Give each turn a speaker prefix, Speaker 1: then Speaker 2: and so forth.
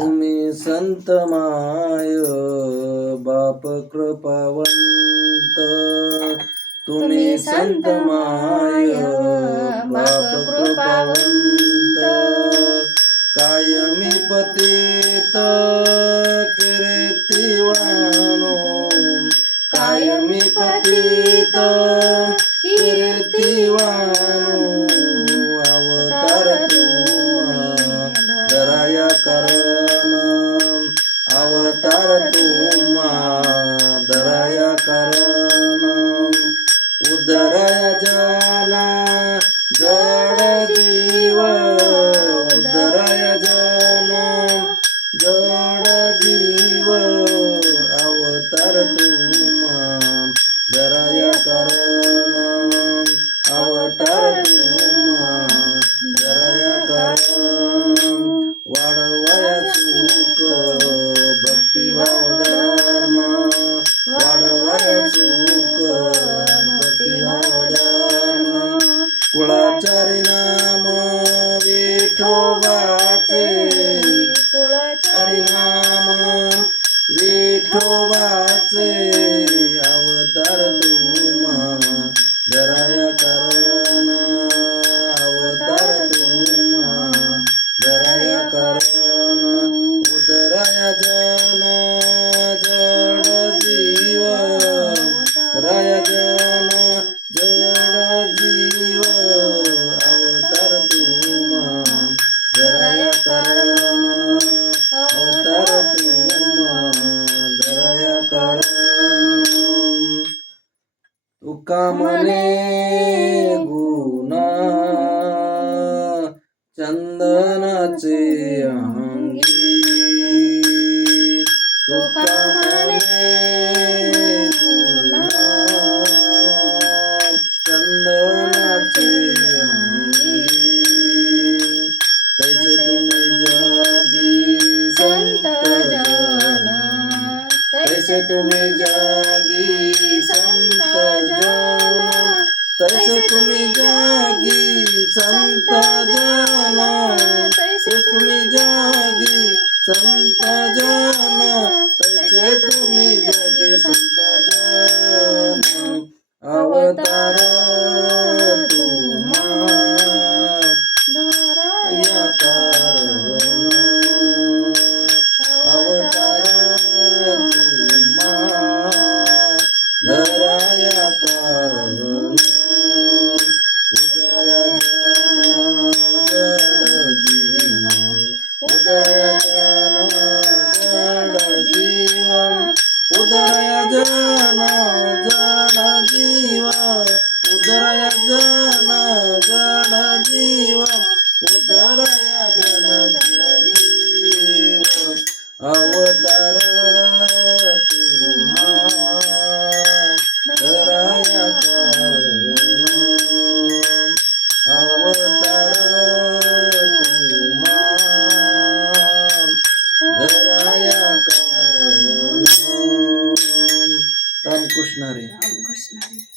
Speaker 1: तुम्ही संत माय बाप कृपावंत. तुम्ही संत माय बाप कृपावंत. कायमी पतित कीर्तिवानो. कायमी पतित अवतार तुम्हा दराया करण अवतार तुम्हा दराया करण वाढवाया सुख भक्तिभाव धर्म वाढवाया सुख भक्तिभाव धर्म. कुळाचारी करण उदराया जन जड जीव राया जन जड जीव अवतार तुम्हा दराया करण. अवतार तुम्हा दराया करण. तुका मने चंदन चंदनाचे अंगी तुका मने चंदनाचे अंगी तैसे तुम्ही जागी संत जन. तैसे तुम्ही जागी संत जन. तैसे तुम्ही जागी संत जन. जन तैसे तुम्ही जागी संत जन अवतार तुम्हा या कारण अवतार तुम्हा धराया कारण उदया जन जड जीव उदया अवतार तुराया करणा अवतार तुराया करणा रामकृष्ण रे रामकृष्ण रे